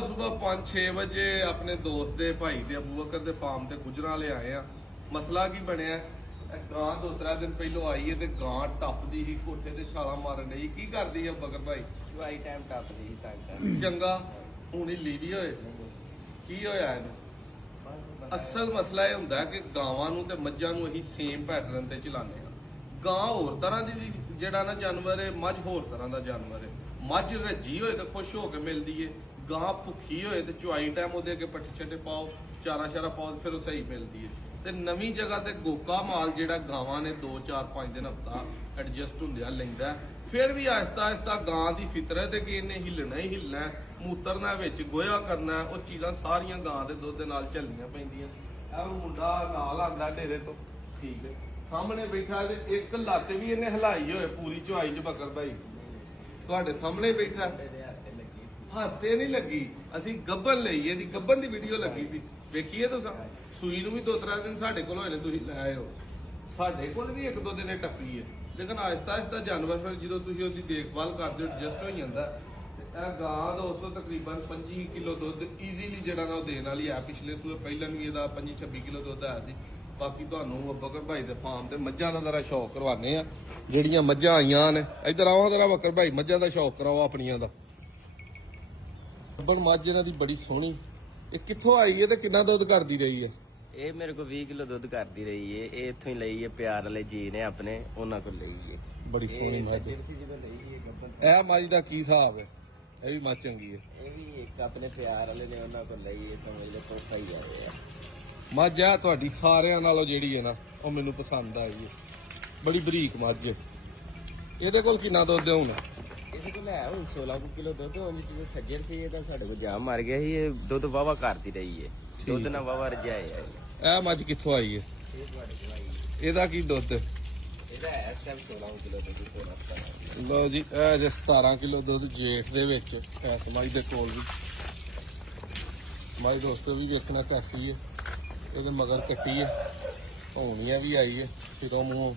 सुबह 5-6 वजे अपने दोस्त दे भाई दे अबू बकर दे फार्म ते गुजरां ले आए आ। मसला की बनया, गां 2-3 दिन पहलों आई है ते गां टपदी ही कोठे ते छाला मारन डई। की करदी है बकर भाई? चुआई टाइम टपदी ही तंग चंगा हुण हिली भी होए की होया इहनूं? असल मसला यह हुंदा कि गावां नूं ते मੱਝਾਂ नूं असीं सेम पैटर्न ते चलाने आ। गां होर तरह दी ਜਿਹੜਾ ਨਾ ਜਾਨਵਰ ਹੈ, ਮੱਝ ਹੋਰ ਤਰ੍ਹਾਂ ਦਾ ਜਾਨਵਰ ਹੈ। ਮੱਝ ਰੱਜੀ ਹੋਏ ਤੇ ਖੁਸ਼ ਹੋ ਕੇ ਮਿਲਦੀ ਏ, ਗਾਂ ਭੁੱਖੀ ਹੋਏ ਤੇ ਚੁਆਈ ਟਾਈਮ ਉਹਦੇ ਅੱਗੇ ਪੱਠੇ ਛੱਡੇ ਪਾਓ, ਚਾਰਾ ਸ਼ਾਰਾ ਪਾਓ, ਫਿਰ ਉਹ ਸਹੀ ਮਿਲਦੀ ਏ। ਤੇ ਨਵੀਂ ਜਗ੍ਹਾ ਤੇ ਗੋਕਾ ਮਾਲ ਜਿਹੜਾ ਗਾਵਾਂ ਨੇ 2-4-5 ਦਿਨ ਹਫਤਾ ਐਡਜਸਟ ਹੁੰਦਿਆਂ ਲੈਂਦਾ, ਫਿਰ ਵੀ ਆਹਿਸਤਾ ਆਹਿਸਤਾ ਗਾਂ ਦੀ ਫਿਤਰਤ ਹੈ ਕਿ ਇਹਨੇ ਹਿੱਲਣਾ ਹੀ ਹਿੱਲਣਾ, ਮੂਤਰਨਾ ਵਿੱਚ ਗੋਹਾ ਕਰਨਾ, ਉਹ ਚੀਜ਼ਾਂ ਸਾਰੀਆਂ ਗਾਂ ਦੇ ਦੁੱਧ ਦੇ ਨਾਲ ਚੱਲਣੀਆਂ ਪੈਂਦੀਆਂ। ਇਹ ਮੁੰਡਾ ਨਾਲ ਆਂਦਾ ਡੇਰੇ ਤੋਂ, ਠੀਕ ਹੈ, ਸਾਹਮਣੇ ਬੈਠਾ ਤੇ ਇੱਕ ਲੱਤ ਵੀ ਇਹਨੇ ਹਿਲਾਈ ਹੋਏ ਪੂਰੀ ਚੁਆਈ 'ਚ ਬਕਰ ਭਾਈ ਤੁਹਾਡੇ ਸਾਹਮਣੇ ਬੈਠਾ, ਹੱਥੇ ਨਹੀਂ ਲੱਗੀ। ਅਸੀਂ ਗੱਬਨ ਲਈ, ਇਹਦੀ ਗੱਬਨ ਦੀ ਵੀਡੀਓ ਲੱਗੀ ਸੀ, ਵੇਖੀਏ ਤੁਸੀਂ। ਸੂਈ ਨੂੰ ਵੀ 2-3 ਦਿਨ ਸਾਡੇ ਕੋਲ ਹੋਏ ਨੇ, ਤੁਸੀਂ ਲੈ ਆਏ ਹੋ। ਸਾਡੇ ਕੋਲ ਵੀ 1-2 ਦਿਨ ਟੱਪੀ ਹੈ, ਲੇਕਿਨ ਆਹਿਸਤਾ ਆਹਿਸਤਾ ਜਾਨਵਰ ਫਿਰ ਜਦੋਂ ਤੁਸੀਂ ਉਹਦੀ ਦੇਖਭਾਲ ਕਰਦੇ ਹੋ ਐਡਜਸਟ ਹੋ ਜਾਂਦਾ। ਇਹ ਗਾਂ ਦੋਸਤੋ ਤਕਰੀਬਨ 25 ਕਿਲੋ ਦੁੱਧ ਈਜ਼ੀਲੀ ਜਿਹੜਾ ਨਾ ਉਹ ਦੇਣ ਵਾਲੀ ਹੈ। ਪਿਛਲੇ ਸੂਏ ਪਹਿਲਾਂ ਵੀ ਇਹਦਾ 25-26 ਕਿਲੋ ਦੁੱਧ ਆਇਆ ਸੀ। ਬਾਕੀ ਤੁਹਾਨੂੰ ਬਕਰ ਭਾਈ ਦੇ ਫਾਰਮ ਤੇ ਮੱਝਾਂ ਦਾ ਜ਼ਰਾ ਸ਼ੌਕ ਕਰਵਾਨੇ ਆ, ਜਿਹੜੀਆਂ ਮੱਝਾਂ ਆਈਆਂ ਨੇ। ਇੱਧਰ ਆਓ ਜ਼ਰਾ ਬਕਰ ਭਾਈ, ਮੱਝਾਂ ਦਾ ਸ਼ੌਕ ਕਰਾਓ ਆਪਣੀਆਂ ਦਾ। ਮੱਝ ਇਹਨਾਂ ਦੀ ਬੜੀ ਸੋਹਣੀ, ਇਹ ਕਿੱਥੋਂ ਆਈ ਹੈ ਤੇ ਕਿੰਨਾ ਦੁੱਧ ਕਰਦੀ ਰਹੀ ਹੈ? ਇਹ ਮੇਰੇ ਕੋਲ 20 ਕਿਲੋ ਦੁੱਧ ਕਰਦੀ ਰਹੀ ਏ। ਇਹ ਇੱਥੋਂ ਹੀ ਲਈ ਏ, ਪਿਆਰ ਵਾਲੇ ਜੀ ਨੇ ਆਪਣੇ, ਉਹਨਾਂ ਕੋਲ ਲਈ ਏ। ਬੜੀ ਸੋਹਣੀ ਮੱਝ। ਇਹ ਮੱਝ ਦਾ ਕੀ ਹਿਸਾਬ ਹੈ? ਇਹ ਵੀ ਮੱਝ ਚੰਗੀ ਹੈ। ਇਹ ਵੀ ਇੱਕ ਆਪਣੇ ਪਿਆਰ ਵਾਲੇ ਨੇ, ਉਹਨਾਂ ਕੋਲ ਲਈ ਏ, ਸਮਝ ਲਓ ਤੋਹਫਾ ਹੀ ਆਇਆ ਆ। ਮੱਝ ਆ ਤੁਹਾਡੀ ਸਾਰਿਆਂ ਨਾਲੋਂ ਜਿਹੜੀ ਹੈ ਨਾ ਉਹ ਮੈਨੂੰ ਪਸੰਦ ਆਈ ਹੈ, ਬੜੀ ਬਰੀਕ ਮੱਝ ਹੈ। ਇਹਦੇ ਕੋਲ ਕਿੰਨਾ ਦੁੱਧ ਹੈ ਹੁਣ? ਇਹਦੇ ਕੋਲ ਹੈ ਹੁਣ 16 ਕਿਲੋ ਦੁੱਧ। ਉਂਝ ਜਦੋਂ ਸੱਜਰ ਸੀ ਇਹ ਤਾਂ ਸਾਡੇ ਕੋਲ ਜਾਮ ਮਾਰ ਗਿਆ ਸੀ। ਇਹ ਦੁੱਧ ਵਾਵਾ ਕਰਦੀ ਰਹੀ ਏ, ਦੁੱਧ ਨਾਲ ਵਾਵਾ ਰਜਾਇਆ। ਇਹ ਮੱਝ ਕਿੱਥੋਂ ਆਈ ਹੈ? ਇਹ ਤੁਹਾਡੇ ਕੋਲ ਆਈ ਏ। ਇਹਦਾ ਕੀ ਦੁੱਧ? ਇਹਦਾ ਹੈ 16 ਕਿਲੋ ਦੁੱਧ, 16-17। ਲਓ ਜੀ, ਇਹ ਜੇ 17 ਕਿਲੋ ਦੁੱਧ ਜੇਠ ਦੇ ਵਿੱਚ ਇਸ ਮੱਝ ਦੇ ਕੋਲ ਵੀ। ਮੱਝ ਦੋਸਤੋ ਵੀ ਵੇਖਣਾ ਕੈਸੀ ਹੈ, ਇਹਦੇ ਮਗਰ ਕੱਟੀ ਹੈ, ਹੋਣੀਆਂ ਵੀ ਆਈ ਹੈ, ਫਿਰ ਉਹ ਮੂੰਹ।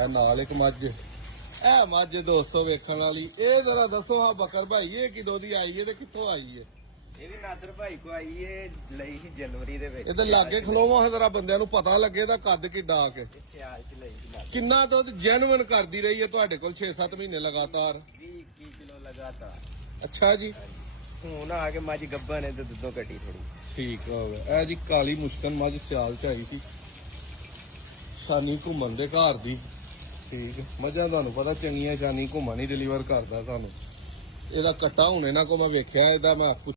ਇਹ ਨਾਲ ਇੱਕ ਮੱਝ, ਇਹ ਮੱਝ ਦੋਸਤੋ ਵੇਖਣ ਵਾਲੀ। ਇਹ ਜ਼ਰਾ ਦੱਸੋ ਹਾਂ ਬਕਰ ਭਾਈ, ਇਹ ਕਿਦੋਂ ਦੀ ਆਈ ਹੈ ਤੇ ਕਿੱਥੋਂ ਆਈ ਹੈ? ਇਹ ਵੀ ਨਾਦਰ ਭਾਈ ਕੋ ਆਈ ਏ, ਲਈ ਸੀ ਜਨਵਰੀ ਦੇ ਵਿੱਚ। ਇਹਦੇ ਲਾਗੇ ਖਲੋਵਾਂ ਜ਼ਰਾ ਬੰਦਿਆਂ ਨੂੰ ਪਤਾ ਲੱਗੇ ਇਹਦਾ ਕੱਦ ਕਿੱਡਾ ਕੇ। ਸਿਆਲ ਚ ਲਈ ਸੀ ਨਾਦਰ। ਕਿੰਨਾ ਦੁੱਧ ਜੈਨੂਇਨ ਕਰਦੀ ਰਹੀ ਹੈ ਤੁਹਾਡੇ ਕੋਲ 6-7 ਮਹੀਨੇ ਲਗਾਤਾਰ? 20 ਕਿਲੋ ਲਗਾਤਾਰ। ਅੱਛਾ ਜੀ। ਹੁਣ ਆ ਕੇ ਮੱਝ ਗੱਭਾ ਨੇ ਤੇ ਦੁੱਧੋਂ ਘਟੀ ਥੋੜੀ। ਠੀਕ ਹੋ ਗਿਆ। ਇਹ ਜੀ ਕਾਲੀ ਮੁਸ਼ਕਨ ਮੱਝ ਸਿਆਲ ਚ ਆਈ ਸੀ, ਸ਼ਾਨੀ ਘੁੰਮਣ ਦੇ ਘਰ ਦੀ। ਠੀਕ, ਮੱਝਾਂ ਤੁਹਾਨੂੰ ਪਤਾ ਚੰਗੀਆਂ ਸ਼ਾਨੀ ਘੁੰਮਣ ਹੀ ਡਿਲੀਵਰ ਕਰਦਾ ਤੁਹਾਨੂੰ। ਇਹਦਾ ਕੱਟਾ ਹੁਣ ਇਹਨਾਂ ਕੋਲ ਮੈਂ ਵੇਖਿਆ, ਇਹਦਾ ਮੈਂ